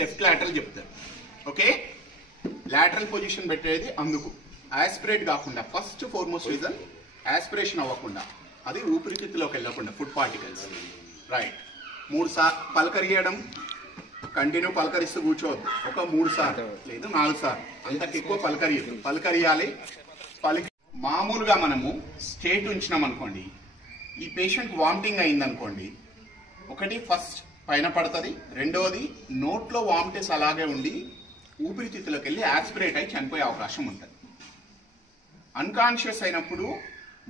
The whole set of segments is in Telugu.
లెఫ్ట్ లాటరల్ చెప్తారు. ఓకే, లాటరల్ పొజిషన్ పెట్టేది అందుకు ఆస్పిరేట్ కాకుండా, ఫస్ట్ ఫార్మోస్ట్ రీజన్ ఆస్పిరేషన్ అవ్వకుండా, అది ఊపిరితిత్తులోకి వెళ్ళకుండా ఫుడ్ పార్టికల్స్. రైట్, 3 సార్లు పలకరియడం, కంటిన్యూ పలకరిస్తూ కూర్చోవద్దు. ఒక 3 సార్లు లేదు 4 సార్లు, అంతకు ఎక్కువ పలకరియాలి. మామూలుగా మనము స్టేట్ ఉంచినాం అనుకోండి, ఈ పేషెంట్ వామిటింగ్ అయిందనుకోండి, ఒకటి ఫస్ట్ పైన పడుతుంది, రెండవది నోట్లో వామిటెస్ అలాగే ఉండి ఊపిరితిత్తులోకి వెళ్ళి యాస్పిరేట్ అయి చనిపోయే అవకాశం ఉంటుంది. అన్కాన్షియస్ అయినప్పుడు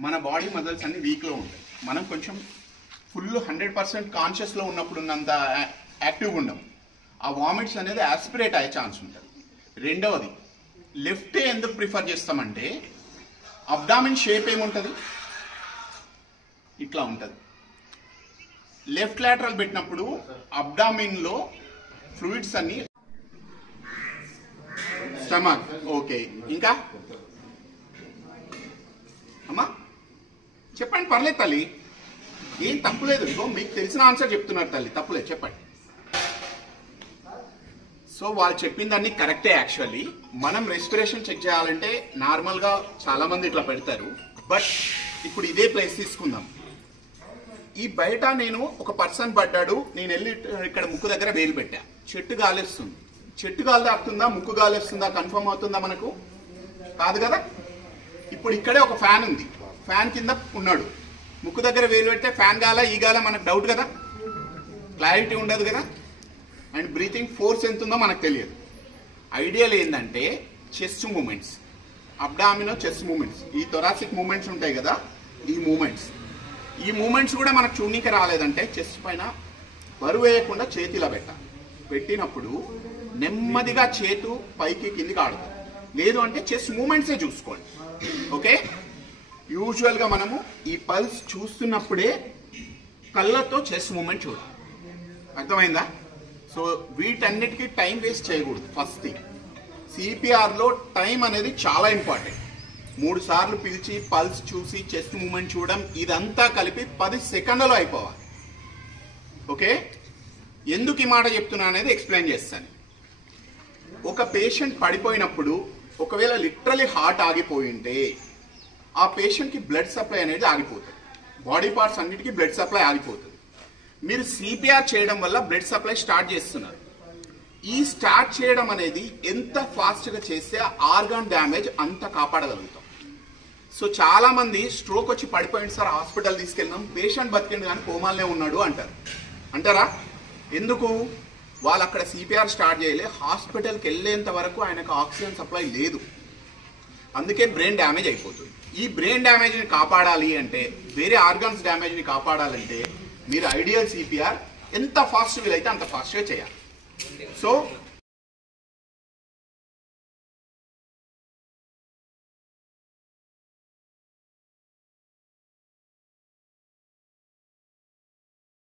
మన బాడీ మజిల్స్ అన్ని వీక్లో ఉంటాయి. మనం కొంచెం ఫుల్ 100% కాన్షియస్లో ఉన్నప్పుడు ఉన్నంత యాక్టివ్గా ఉండము. ఆ వామిట్స్ అనేది యాస్పిరేట్ అయ్యే ఛాన్స్ ఉంటుంది. రెండవది, లెఫ్ట్ ఎందుకు ప్రిఫర్ చేస్తామంటే అబ్డామిన్ షేప్ ఏముంటుంది, ఇట్లా ఉంటుంది. లెఫ్ట్ లాటరల్ పెట్టినప్పుడు అబ్డామిన్లో ఫ్లూయిడ్స్ అన్ని స్టమక్. ఓకే, ఇంకా అమ్మా చెప్పండి, పర్లేదు తల్లి, ఏం తప్పులేదు. ఇగో మీకు తెలిసిన ఆన్సర్ చెప్తున్నారు తల్లి, తప్పులేదు, చెప్పండి. సో వాళ్ళు చెప్పిందన్నీ కరెక్టే. యాక్చువల్లీ మనం రెస్పిరేషన్ చెక్ చేయాలంటే నార్మల్గా చాలా మంది ఇట్లా పెడతారు. బట్ ఇప్పుడు ఇదే ప్లేస్ తీసుకుందాం. ఈ బయట నేను ఒక పర్సన్ పడ్డాడు, నేను వెళ్ళి ఇక్కడ ముక్కు దగ్గర వేలు పెట్టా, చెట్టు గాలేస్తుంది. చెట్టు గాలి తాకుతుందా, ముక్కు గాలేస్తుందా కన్ఫర్మ్ అవుతుందా మనకు? కాదు కదా. ఇప్పుడు ఇక్కడే ఒక ఫ్యాన్ ఉంది, ఫ్యాన్ కింద ఉన్నాడు, ముక్కు దగ్గర వేలు పెడితే ఫ్యాన్ గాలా ఈ గాలా మనకు డౌట్ కదా, క్లారిటీ ఉండదు కదా. అండ్ బ్రీతింగ్ ఫోర్స్ ఎంత ఉందో మనకు తెలియదు. ఐడియల్ ఏంటంటే చెస్ట్ మూమెంట్స్, అబ్డామినో చెస్ట్ మూమెంట్స్, ఈ థొరాసిక్ మూమెంట్స్ ఉంటాయి కదా, ఈ మూమెంట్స్ కూడా మనకు చూడనీకి రాలేదంటే చెస్ట్ పైన బరువు వేయకుండా చేతిలా పెట్టాలి. పెట్టినప్పుడు నెమ్మదిగా చేతు పైకి కిందికి ఆడుతుంది. లేదు అంటే చెస్ట్ మూమెంట్సే చూసుకోండి. ఓకే, యూజువల్గా మనము ఈ పల్స్ చూస్తున్నప్పుడే కళ్ళతో చెస్ట్ మూమెంట్ చూడాలి. అర్థమైందా? సో వీటన్నిటికీ టైం వేస్ట్ చేయకూడదు. ఫస్ట్ థింగ్, సిపిఆర్లో టైం అనేది చాలా ఇంపార్టెంట్. 3 సార్లు పిలిచి పల్స్ చూసి చెస్ట్ మూమెంట్ చూడడం, ఇదంతా కలిపి 10 సెకండ్లలో అయిపోవాలి. ఓకే, ఎందుకు ఈ మాట చెప్తున్నా అనేది ఎక్స్ప్లెయిన్ చేస్తాను. ఒక పేషెంట్ పడిపోయినప్పుడు ఒకవేళ లిటరలీ హార్ట్ ఆగిపోయింటే ఆ పేషెంట్కి బ్లడ్ సప్లై అనేది ఆగిపోతుంది. బాడీ పార్ట్స్ అన్నిటికీ బ్లడ్ సప్లై ఆగిపోతుంది. మీరు సిపిఆర్ చేయడం వల్ల బ్లడ్ సప్లై స్టార్ట్ చేస్తున్నారు. ఈ స్టార్ట్ చేయడం అనేది ఎంత ఫాస్ట్గా చేస్తే ఆర్గాన్ డ్యామేజ్ అంత కాపాడగలుగుతాం. సో చాలా మంది స్ట్రోక్ వచ్చి పడిపోయింది సార్, హాస్పిటల్ తీసుకెళ్ళినాం, పేషెంట్ బతికిండు కానీ కోమాలనే ఉన్నాడు అంటారా? ఎందుకు? వాళ్ళు అక్కడ సిపిఆర్ స్టార్ట్ చేయలే, హాస్పిటల్కి వెళ్ళేంత వరకు ఆయనకు ఆక్సిజన్ సప్లై లేదు, అందుకే బ్రెయిన్ డ్యామేజ్ అయిపోతుంది. ఈ బ్రెయిన్ డ్యామేజ్ని కాపాడాలి అంటే, వేరే ఆర్గాన్స్ డ్యామేజ్ని కాపాడాలంటే మీరు ఐడియల్ సిపిఆర్ ఎంత ఫాస్ట్ వీలైతే అంత ఫాస్ట్గా చేయాలి. సో